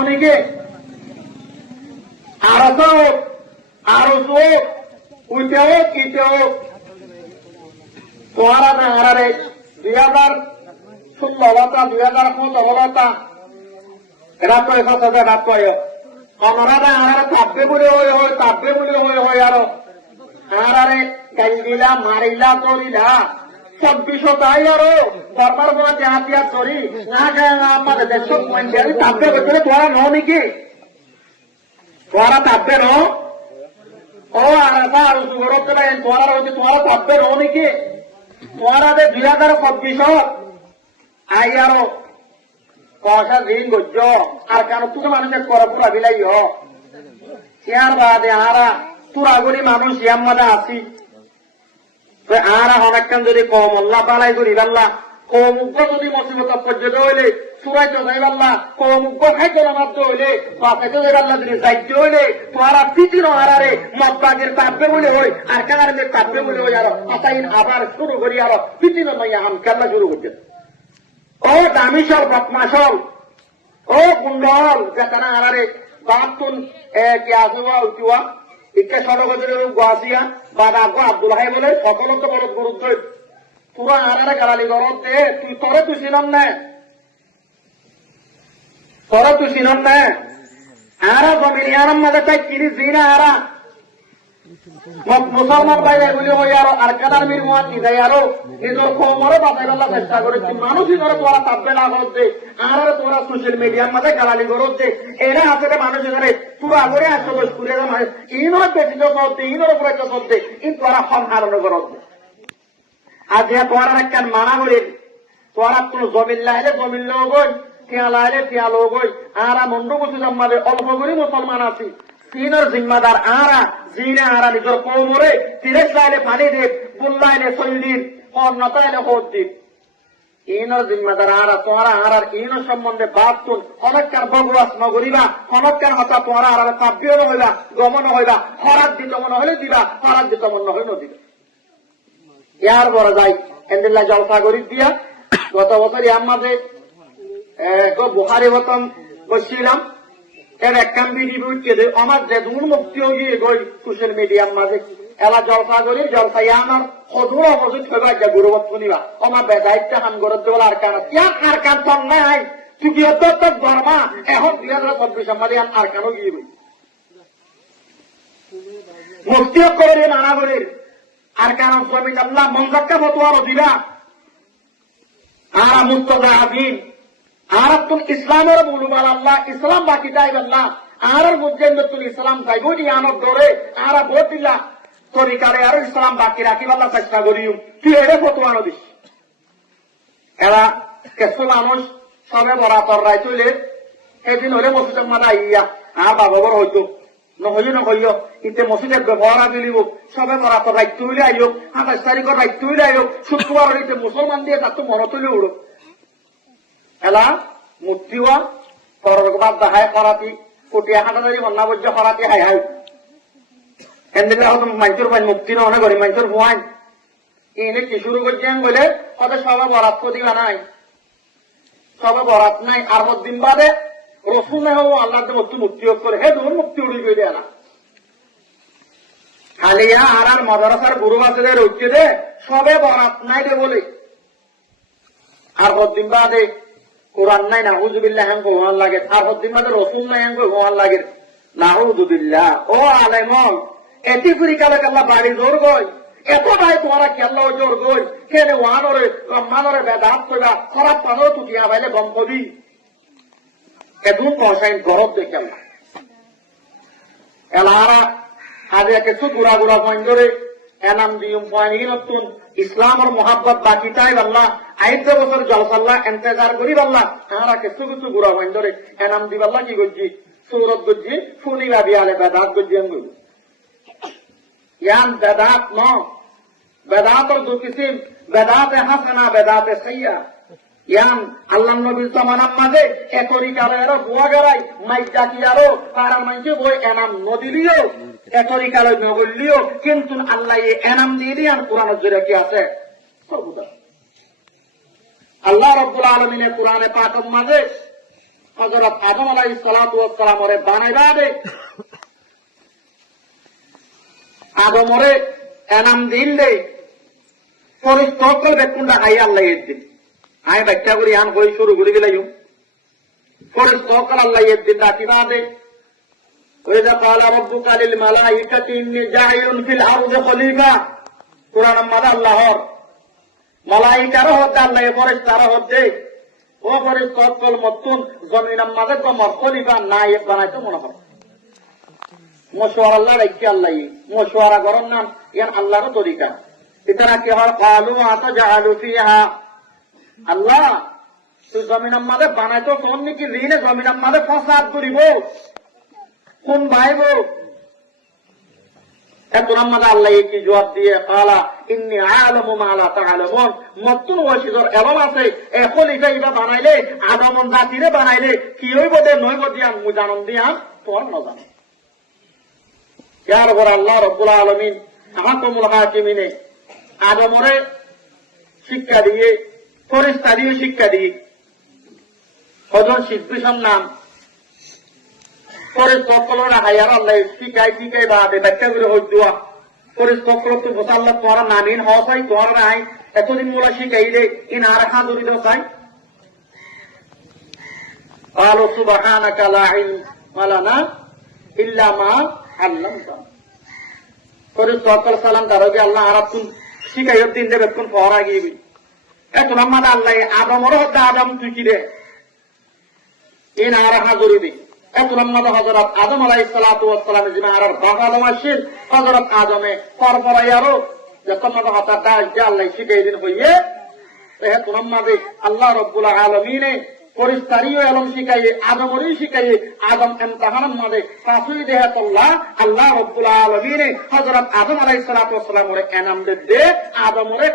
অনেকে আরো তো আরো চোখ উইতে হোক ইতে হোক তোহারা না হারারে 2016 2015 এরা তো এসব সাথে রাত পাই আমরা না হারারে থাকবে বলে হয় আরো হারারে গাইলা মারিলা করিলা 26 তাই আরো দরবার বলা হাতিয়ার করি না আমাদের দেশ থাকবে বলে তোরা ন নাকি তোরা থাকবে ন ও আর গরব তোরা হচ্ছে তোরা থাকবে ন নাকি তোরা 2026 আই আরো পয়সা দিন গজ্জ আর কেন তুই মানুষের করা পুরা বিলাই হার বাদে আরা তোরা গরি মানুষ ইয়ার মধ্যে আসি আরা অনেকক্ষণ যদি কম আল্লাহ পালাই করি পাল্লা কম উগ্র যদি মসিবত পর্যন্ত হইলে সুরাইতে যাই পাল্লা কম উগ্র খাইতে মাত্র হইলে বাসাইতে যাই পাল্লা যদি যাইতে হইলে তোরা পিছিনো হারারে মতবাগের তাপবে বলে হই আর কানারের তাপবে বলে হই আরো আসাইন আবার শুরু করি আরো পিছিনো নয় আম খেলা শুরু করছে ও দামিসল বদমাসল ও কুণ্ডল যেখানে হারারে বাপতুন কি আসবা উঠিওয়া ইকে সড়কের গুয়াশিয়া বা আগো আব্দুল হাই বলে সকলত বড় গুরুত্ব তোরা আনারে গালালি গরত দে তুই ছিলাম না তুই ছিলাম না আরা জমিনিয়ার মাঝে তাই কিনি জিনা আরা মুসলমান বাইরে এগুলি হয়ে আরো আর কাদার মিরমুয়া নিদাই আরো নিজের কমরে বাঁচাই ফেলার চেষ্টা করেছি মানুষই ধরে তোরা তাপবে না করছে আর তোরা সোশ্যাল মিডিয়ার মাঝে গালালি করছে এরা আসলে মানুষ ধরে তোরা করে আসতে বস করে ইনর পেছিত চলছে ইনর উপরে চলছে কিন্তু তোরা ফল হারানো করছে আর যে তোরা একটা মানা করি তোরা তোর জমিন লাইলে জমিন লোক হই টিয়া লাইলে টিয়া লোক হই আর মন্ডু বসে জন্মাবে অল্প করে মুসলমান আছি তিনের জিম্মাদার আরা জিনে আরা নিজের কৌমরে তিরেশ লাইলে পানি দ্বীপ বুল্লাইলে শৈলীর অন্যতাইলে হোদ দ্বীপ ইনর জিম্মাদার আরা তোহারা আরার ইনর সম্বন্ধে বাদ তুন অনেককার বগুয়াস নগরিবা অনেককার হতা তোহারা আরার কাব্যও নহইবা গমন হইবা হরাত দিত মনে হলে দিবা হরাত দিত মনে হলে নদিবা ইয়ার বড় যাই এন্দিল্লা জলসা করি দিয়া গত বছর ইয়ার মাঝে বুহারি বতন বসছিলাম এর একখান ভিডিও উঠছে যে আমার যে দূর মুক্তি হয়ে গই সোশ্যাল মিডিয়ার মাঝে এলা জলসা করি জলসাই আমার সদূর অপোজিট হইবা একটা গুরুবত শুনিবা আমার বেদায়িত্ব হান গরত দেওয়াল আর কান ইয়ার আর কান চল নাই তুই কি তোর ধর্মা এখন 2026 মাঝে আর কানও গিয়ে বই মুক্তিও করে নানা করে আর কান জমিন আল্লাহ মঙ্গলটা ফতোয়ারও দিবা আর মুস্তফা আবিন আর তুম ইসলামের বলুবাল আল্লাহ ইসলাম বাকি চাইব আল্লাহ আর মুজাহিদুল ইসলাম চাইব ইয়ানত ধরে আর ভোট দিলা তরিকারে আর ইসলাম বাকি রাখি আল্লাহ চেষ্টা করিও তুই এরে ফতোয়ানো দিস এরা কিছু মানুষ সবে বরাতর রায় তুলে সেদিন হলে মসজিদের মাথা ইয়া আর বাবর হইতো নহইও ইতে মসজিদের ব্যবহার দিলিব সবে বরাতর রায় তুলে আইও 27 তারিখের রায় তুলে আইও শুক্রবার ইতে মুসলমান দিয়ে তার তো মনে তুলে উড়ো এলা মুক্তিওয়া করবাদ দাহায় করাতি কোটিয়া হাঁটাদারি অন্নাবজ্য করাতি হাই হাই এন্দিলে হয়তো মানুষের ভাই মুক্তি না অনেক গরিব মানুষের ভুয়াই ইনি কি শুরু করছেন বলে হয়তো সবাই বরাত দিবা নাই সবাই বরাত নাই আর দিন বাদে রসুন হবো আল্লাহ বস্তু মুক্তি হোক করে হে দূর মুক্তি উড়ি গই দেয় না খালিয়া আর মাদ্রাসার গুরু আছে রইছে দে সবে বরাত নাই দে বলে আর দিন বাদে কোরআন নাই নাউযুবিল্লাহ হ্যাঁ ভগবান লাগে আর দিন বাদে রসুল নাই হ্যাঁ ভগবান লাগে নাউযুবিল্লাহ ও আলেমন এটি ফিরিকালে আল্লাহ বাড়ি জোর গই এত ভাই তোমারা খেলা জোর গই কেনে ওয়ানরে রহমানরে বেদাত কইবা খারাপ পানো তুটিয়া ভাইলে গম কবি এদু পয়সাইন গরব দেখে আল্লাহ এলারা আগে কিছু গুড়া গুড়া পয়েন্ট ধরে এনাম দিম পয়েন্ট নতুন ইসলামের মোহাব্বত বাকি চাই আল্লাহ 5 বছর জলসাল্লাহ ইন্তজার করি আল্লাহ আমরা কিছু কিছু গুড়া পয়েন্ট ধরে এনাম দিব আল্লাহ কি করছি সৌরভ করছি ফুনি ভাবি আলে বেদাত করছি আমি ইয়ান বেদাত ন বেদাতর দু কিসিম বেদাতে হাসানা বেদাতে সাইয়া ইয়ান আল্লাহ নবীর জামানার মাঝে একরিকালে আরো বুয়া গেলাই মাইক ডাকি আরো তারা মাইকে বই এনাম নদিলিও একরিকালে নগলিও কিন্তু আল্লাহ এনাম দিয়ে দিয়ান কোরআনের জোরে কি আছে আল্লাহ রাব্বুল আলামিনের কোরআনে পাকের মাঝে হযরত আদম আলাইহিস সালাতু ওয়াস সালাম ওরে বানাইবা দে আদমরে এনাম দিন দে পরিস্থিতি বেকুন্ডা আই আল্লাহ এদিন আই ব্যাখ্যা করি আন কই শুরু করে গেলাইও পরিস্থিতি আল্লাহ এদিন রাতিবা দে ওয়াইদা ক্বালা রাব্বুকা লিল মালাইকাতি ইন্নী জাইলুন ফিল আরদি খলিফা কুরআন মাদা আল্লাহর মালাইকার হতে আল্লাহ ফেরেশতার হতে ও পরিস্থিতি মতন জমিনের মাঝে তোমার খলিফা নায়েব বানাইতে মনে হয় মশওয়ারা আল্লাহ রাখি আল্লাহ মশওয়ারা করার নাম ইয়ান আল্লাহর তরিকা ইতারা কি হয় ক্বালু আতাজালু ফিহা আল্লাহ তুই জমিনের মাঝে বানাইতো কোন নাকি ঋণে জমিনের মাঝে ফসাদ করিব কোন ভাইব এত নাম্মাদা আল্লাহ কি জবাব দিয়ে ক্বালা ইন্নী আ'লামু মা লা তা'লামুন মতুন ওয়াশিদর এলম আছে এ খলিফা ইবা বানাইলে আদম জাতিরে বানাইলে কি হইব দে নইব দিয়া মু জানন দিয়া তোর না জানো ইয়ার উপর আল্লাহ রাব্বুল আলামিন আহকামুল হাকিমিনে আদমরে শিক্ষা দিয়ে ফেরেশতা দিয়ে শিক্ষা দিয়ে হযরত সিদ্দিকর নাম ফেরেশতারা হায়ার আল্লাহ শিখাই বাদে ব্যাখ্যা করে হইদুয়া ফেরেশতারা তো মুসাল্লাহ তোরা নামিন হসাই তোরা নাই এতদিন মোলা শিখাইলে ইন আর হাজুরি দাও চাই قالوا سبحانك لا علم لنا إلا ما علمتنا ফেরেশতারা সালাম দারোগে আল্লাহ আরাতুন শিখাইর দিন দেবে কোন ফরা গিয়ে এত নামাদ আল্লাহ আদমর হতে আদম তুই কি রে ইন আর হাজুরি দি এত নামাদ হযরত আদম আলাইহিস সালাতু ওয়াস সালাম যিনি আর বাগালম আসেন হযরত আদমে পরপরায়ারো যখন মাদ হতা দাস যে আল্লাহ শিখাই দিন হইয়ে এত নামাদে আল্লাহ রাব্বুল আলামিনে পরিস্তারিও এলম শিখাইয়ে আদমরই শিখাইয়ে আদম ইমতিহানের মাঝে কাসুই দেহাতুল্লাহ আল্লাহ রাব্বুল আলামিনে হযরত আদম আলাইহিস সালাতু ওয়াস সালাম ওরে এনাম দে আদমরে